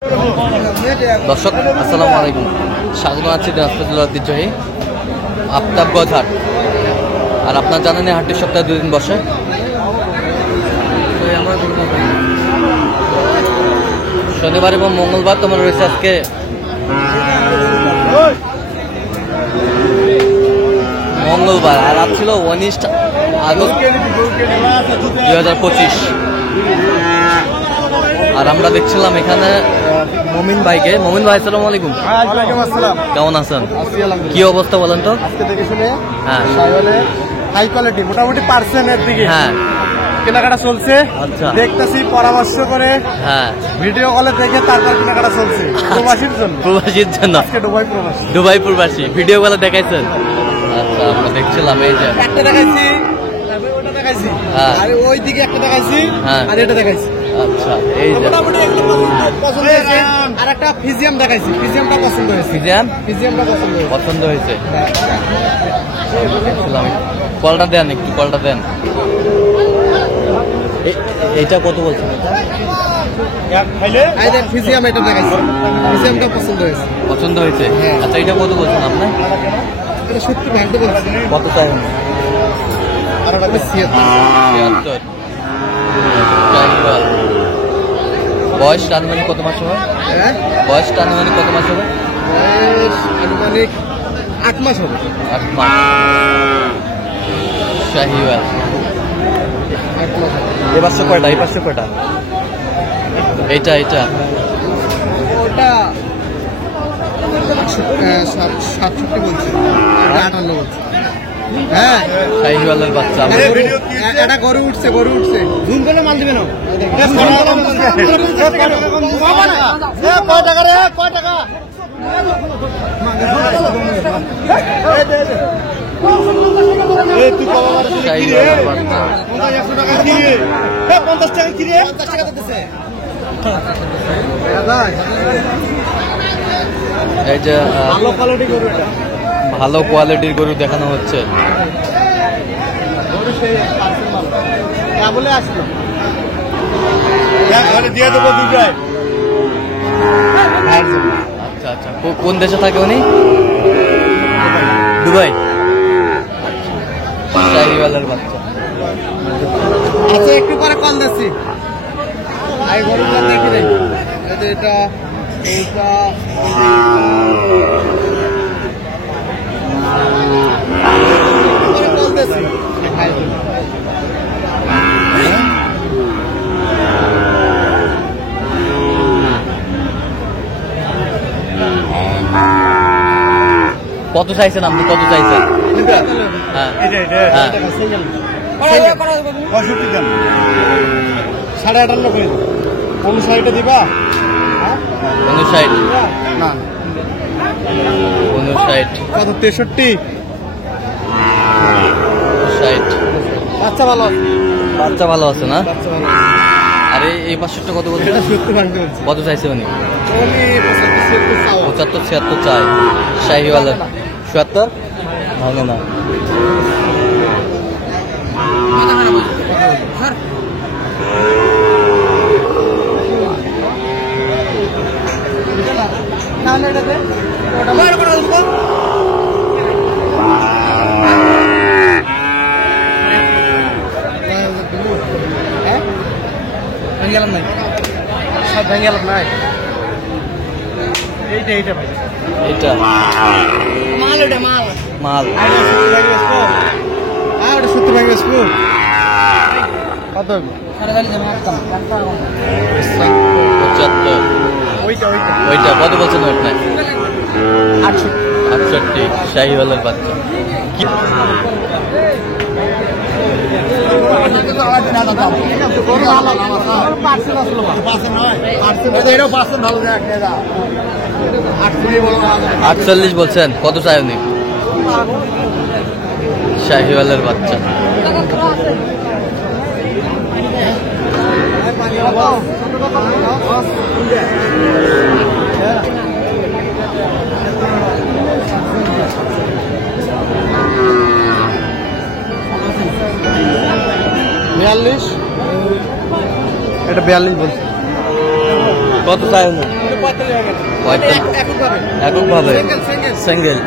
দর্শক আসসালামু আলাইকুম, স্বাগত আছি দিনাজপুর জেলার ঐতিহ্যবাহী আফতাবগঞ্জ হাট। আর আপনার জানেন এই হাটটি সপ্তাহে 2 দিন বসে। শনিবার এবং মঙ্গলবার তোমার রয়েছে আজকে মঙ্গলবার, আর আজ ছিল 19 আগস্ট 2025। আর আমরা দেখছিলাম এখানে মমিন ভাইকে। মমিন ভাই আসসালামু আলাইকুম। কেমন আছেন? কি অবস্থা বলেন তো? হ্যাঁ, হাই কোয়ালিটি মোটামুটি পার্সেন্টের দিকে হ্যাঁ কেনাকাটা চলছে। আচ্ছা, দেখতেছি পরামর্শ করে, হ্যাঁ ভিডিও কলে দেখে তারপর কেনাকাটা চলছে প্রবাসীর জন্য। প্রবাসীর জন্য আজকে দুবাই প্রবাসী ভিডিও কলে দেখাইছেন? আচ্ছা, আমরা দেখছিলাম এই যে একটা দেখাইছি, ওটা দেখাইছি, হ্যাঁ, আর ওই দিকে একটা দেখাইছি, হ্যাঁ, আর এটা দেখাইছি। আচ্ছা, এই যে মোটামুটি একটা পছন্দ হয়েছে। আর একটা ফিজিয়াম দেখাইছি, ফিজিয়ামটা পছন্দ হয়েছে। ফিজিয়ামটা পছন্দ হয়েছে। দেখছিলাম, কলটা দেন, একটু কলটা দেন। এইটা কত বলছেন? ফিজিয়াম এটা দেখাইছি, ফিজিয়ামটা পছন্দ হয়েছে। পছন্দ হয়েছে। আচ্ছা, এটা কত বলছেন আপনি? এটা 70 ভাঙতে বলছি। কত চাই? আর ওটা 76। বয়স আনুমানিক কত মাস হবে? বয়স আনুমানিক কত মাস হবে? আনুমানিক 8 মাস হবে। 8 মাস। শাহিওয়াল। 8 মাস। এই পাশে কয়টা? এই পাশে কয়টা? এইটা ওটা 67 বলছে, 58 বলছে। হ্যাঁ, শাহিওয়ালের বাচ্চা। এটা গরু উঠছে। জুম করলে মাল দিবে না। কয় টাকা রে? কয় টাকা? শাহিওয়ালের বাচ্চা। 50 টাকা কিনে। 50 টাকা কিনে। 50 টাকা দিতেছে। এই যে ভালো কোয়ালিটি গরু, এটা ভালো কোয়ালিটির গরু দেখানো হচ্ছে। বলে আসলো দিয়ে দেবো দুটায়। আচ্ছা আচ্ছা, কোন দেশে থাকে উনি? দুবাই। শাহিওয়ালের বাচ্চা। আচ্ছা, একটু পরে কল দিচ্ছি। এই গরুগুলো দেখি রে, এটা এইটা কল দিচ্ছি। কত চাইছেন আপনি? কত চাইছেন? হ্যাঁ, 65 দাম। 58.5 করে 59 দিবা? 59 না, 59 কত? 63। 60। বাচ্চা ভালো আছে। বাচ্চা ভালো আছে না? বাচ্চা ভালো। আরে এই পাঁচশোটা কত বলছে? এটা 70 ভাঙতে বলছে। কত চাইছে উনি? উনি 75 76 চাই। শাহিওয়ালের 76 ভাঙে না। এইটা ভাই, এটা মাল, এটা মাল মাল। ওটা 70 ভাঙে আসবো। কত? 75। ওইটা কত বলছেন? ওইটা 68। শাহিওয়ালের বাচ্চা। ভালো 48 বলছেন। কত চাই উনি? শাহিওয়ালের বাচ্চা। এটা 42 বলছে। কত চাই উনি? এককভাবে সিঙ্গেল।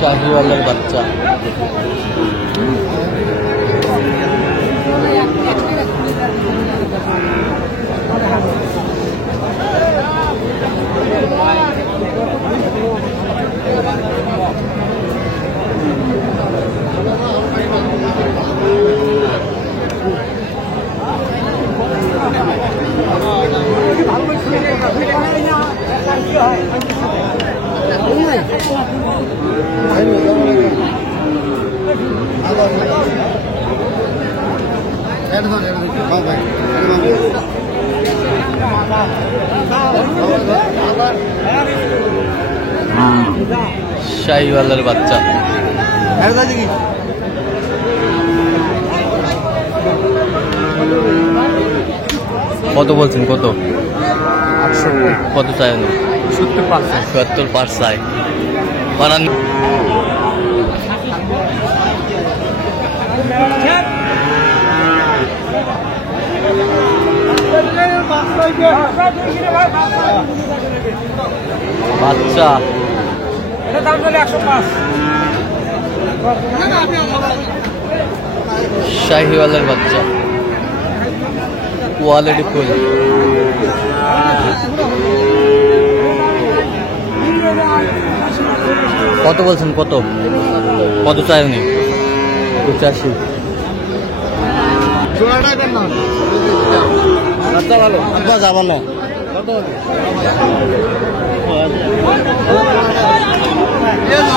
শাহিওয়ালের বাচ্চা। শাহিওয়ালের বাচ্চা। কত বলছেন? কত? 68। কত চাই? 70%। 70 চাই। বানান বাচ্চা। শাহিওয়ালের বাচ্চা, কোয়ালিটি ফুল। কত বলছেন? কত কত চাই উনি? 85।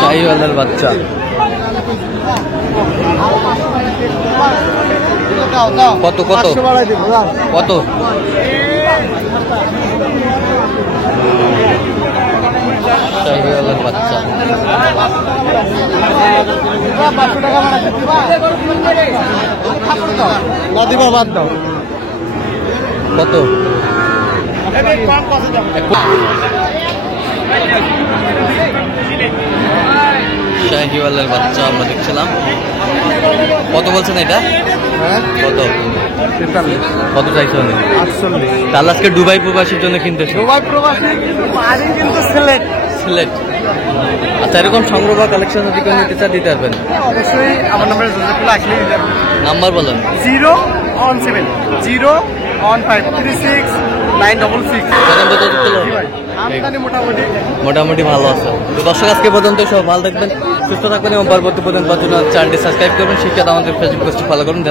শাহিওয়ালের বাচ্চা। কত কত কত? শাহিওয়ালের বাচ্চা। কত? শাহিওয়ালের বাচ্চা আমরা দেখছিলাম। কত বলছেন এটা? কত কত চাইছো? 48। তাহলে আজকে দুবাই প্রবাসীর জন্য কিনতেছো? দুবাই প্রবাসী কিন্তু সিলেট। সিলেট। আচ্ছা, এরকম সংগ্রহ বা কালেকশন যদি কেউ নিতে চান দিতে পারবেন? অবশ্যই আমার নাম্বারে যোগাযোগ আসলে দিতে পারবেন। নাম্বার বলেন। 017 01536 966। আমদানি মোটামুটি ভালো আছে। তো দর্শক, আজকে পর্যন্ত সব ভালো থাকবেন, সুস্থ থাকবেন এবং পরবর্তী পর্যন্ত চ্যানেলটি সাবস্ক্রাইব করবেন। শিক্ষা আমাদের ফেসবুক পেজটি ফলো করুন।